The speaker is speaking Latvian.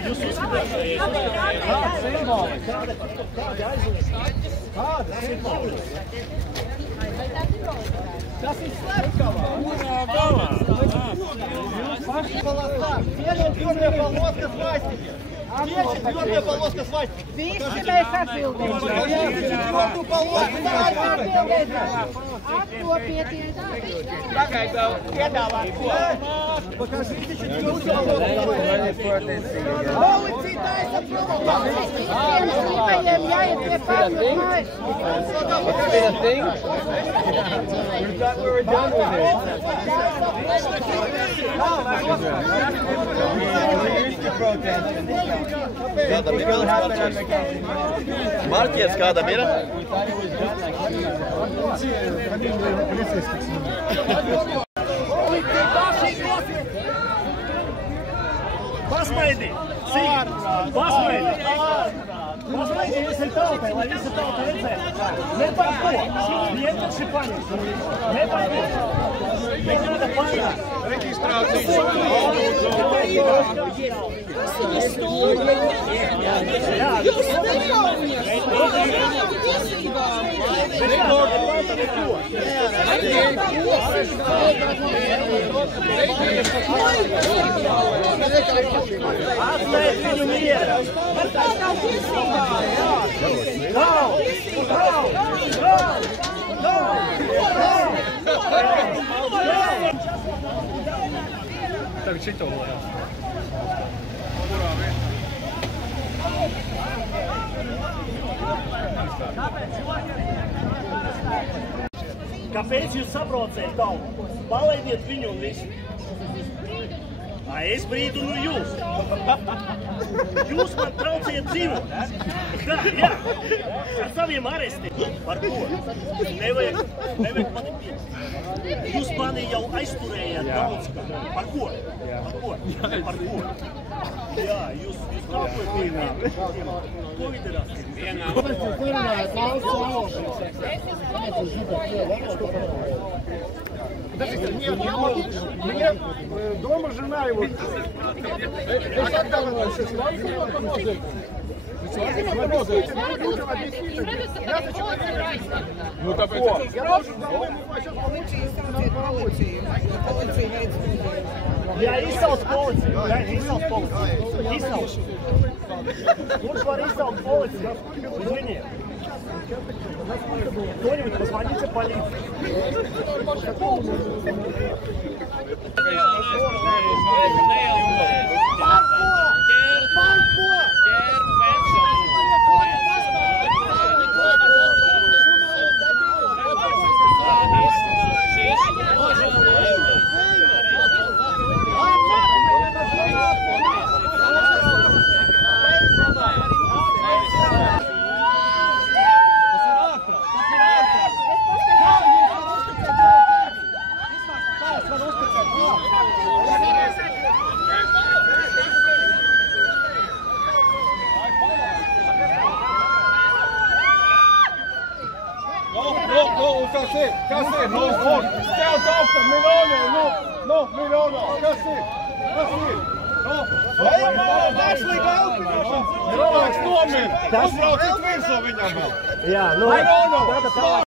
Jūs uzskatāt, kāda simbolika? Kāda aizlieguma? Kāda simbolika? Tas ir slepkavā. Galā. Jūs paši palasāt. Viena pirmie poloskas vaistīgi. Tieši pirmie poloskas vaistīgi. Visi mēs atbildēsim. Atkopieties. Pagaid vēl piedāvāt ko? Покажите, что jūs jau Policija taisa provokācijas. Visiem slimajiem jāiet pie pārnu mājas. We were done with it. We're used to protesting. Marķietis kādam ir? Pasmaidi! Pasmaidi! Pasmaidi visai tautai, lai visi tautai redzētu. Ne par ko! Vienkārši paņems. Ne par ko! Nekāda paņems. Reģistrācijas. Atliek viņu mieru! Tagad šito lojās. Kāpēc jūs sabraucējat tautu? Palaidiet viņu un visu. Es brīdinu jūs. Jūs man trauciet dzīvot. Jā. Ar saviem arestiem. Par ko? Nevajag mani pies. Jūs mani jau aizturējāt daudz kā. Par ko? Par ko? Jā, jūs kalpojat vienā. Ko vidarās? Vienā. Мне дома жена его. Ну, tāpēc Jā, izsauc policiju. Izsauc. Kurš var izsaukt policiju? Uz viņiem. Кто-нибудь позвоните полиции. Kas ir? No, stelt augsta, Milano, kas ir? Cilvēks nomira, uzbrauciet virsū viņam vēl. Jā,